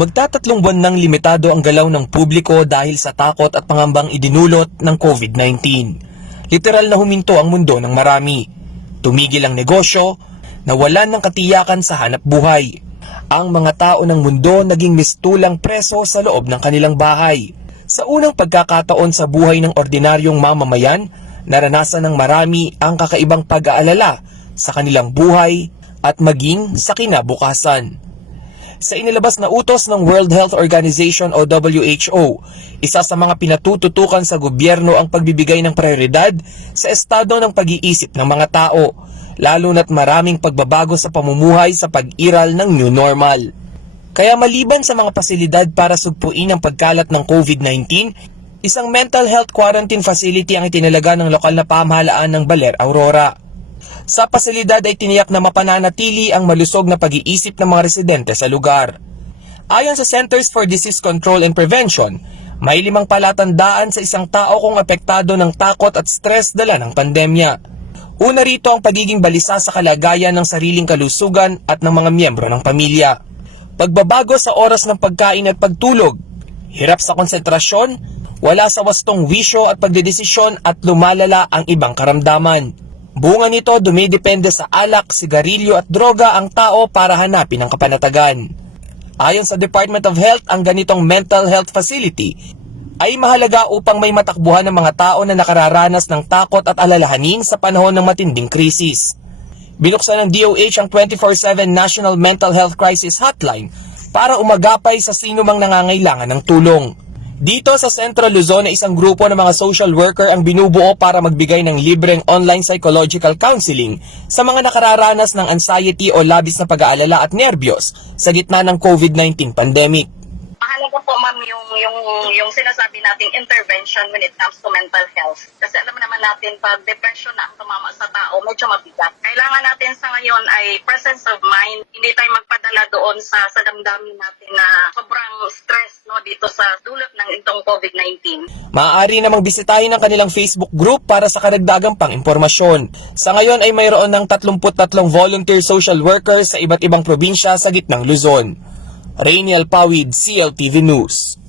Magtatatlong buwan nang limitado ang galaw ng publiko dahil sa takot at pangambang idinulot ng COVID-19. Literal na huminto ang mundo ng marami. Tumigil ang negosyo, nawalan ng katiyakan sa hanap buhay. Ang mga tao ng mundo naging mistulang preso sa loob ng kanilang bahay. Sa unang pagkakataon sa buhay ng ordinaryong mamamayan, naranasan ng marami ang kakaibang pag-aalala sa kanilang buhay at maging sa kinabukasan. Sa inilabas na utos ng World Health Organization o WHO, isa sa mga pinatututukan sa gobyerno ang pagbibigay ng prioridad sa estado ng pag-iisip ng mga tao, lalo na't maraming pagbabago sa pamumuhay sa pag-iral ng new normal. Kaya maliban sa mga pasilidad para sugpuin ang pagkalat ng COVID-19, isang mental health quarantine facility ang itinalaga ng lokal na pamahalaan ng Baler, Aurora. Sa pasilidad ay tiniyak na mapananatili ang malusog na pag-iisip ng mga residente sa lugar. Ayon sa Centers for Disease Control and Prevention, may 5 palatandaan sa isang tao kung apektado ng takot at stress dala ng pandemya. Una rito ang pagiging balisa sa kalagayan ng sariling kalusugan at ng mga miyembro ng pamilya. Pagbabago sa oras ng pagkain at pagtulog, hirap sa konsentrasyon, wala sa wastong wisyo at pagdedesisyon at lumalala ang ibang karamdaman. Bunga nito, dumidepende sa alak, sigarilyo at droga ang tao para hanapin ang kapanatagan. Ayon sa Department of Health, ang ganitong mental health facility ay mahalaga upang may matakbuhan ng mga tao na nakararanas ng takot at alalahanin sa panahon ng matinding krisis. Binuksan ng DOH ang 24/7 National Mental Health Crisis Hotline para umagapay sa sino mang nangangailangan ng tulong. Dito sa Central Luzon ay isang grupo ng mga social worker ang binubuo para magbigay ng libreng online psychological counseling sa mga nakararanas ng anxiety o labis na pag-aalala at nerbiyos sa gitna ng COVID-19 pandemic. Mahalaga po ma'am yung sinasabi nating intervention when it comes to mental health. Kasi alam naman natin pag depression na ang tumama sa tao, medyo mabigat. Kailangan natin sa ngayon ay presence of mind. Hindi tayo magpadala doon sa damdamin natin na sobrang stress dito sa dulot ng itong COVID-19. Maaari namang bisitahin ang kanilang Facebook group para sa karagdagang pang-impormasyon. Sa ngayon ay mayroon ng 33 volunteer social workers sa iba't ibang probinsya sa gitnang Luzon. Rainiel Pawid, CLTV News.